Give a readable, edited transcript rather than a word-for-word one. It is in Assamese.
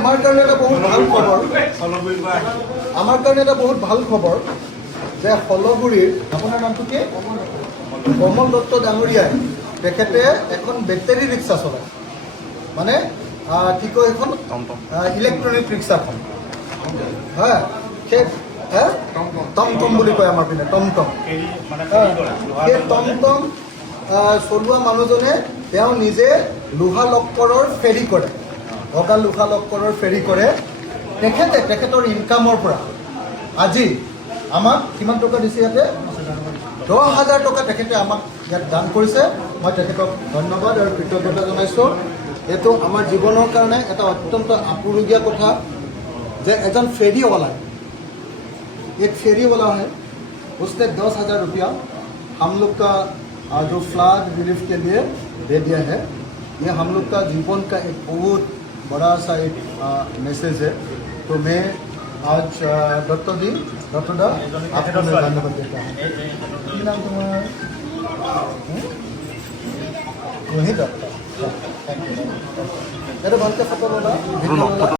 আমাৰ কাৰণে এটা বহুত ভাল খবৰ আমাৰ কাৰণে এটা বহুত ভাল খবৰ যে হলগুৰিৰ আপোনাৰ নামটো কি কমল দত্ত ডাঙৰীয়াই তেখেতে এখন বেটাৰী ৰিক্সা চলায় মানে কি কয় এখন ইলেক্ট্ৰনিক ৰিক্সাখন হা সেই টমটম বুলি কয় আমাৰ পিনে টমটম সেই টমটম চলোৱা মানুহজনে তেওঁ নিজে লোহা লক্কৰৰ ফেৰী কৰে ভগা লোহা লক্কৰৰ ফেৰী কৰে তেখেতৰ ইনকামৰ পৰা আজি আমাক কিমান টকা দিছে ইয়াতে 10,000 টকা তেখেতে আমাক ইয়াত দান কৰিছে মই তেখেতক ধন্যবাদ আৰু কৃতজ্ঞতা জনাইছোঁ এইটো আমাৰ জীৱনৰ কাৰণে এটা অত্যন্ত আপুৰুগীয়া কথা যে এজন फेरीवाला एक फेरीवाला है उसने 10,000 रुपया हम लोग का जो फ्लड रिलीफ के लिए दे दिया है ये हम लोग का जीवन का एक बहुत बड़ा सा एक मैसेज है तो मैं आज डॉक्टर दा आपको मैं धन्यवाद देता हूँ नाम तुम्हारा वही डॉक्टर भालके फोटो बोला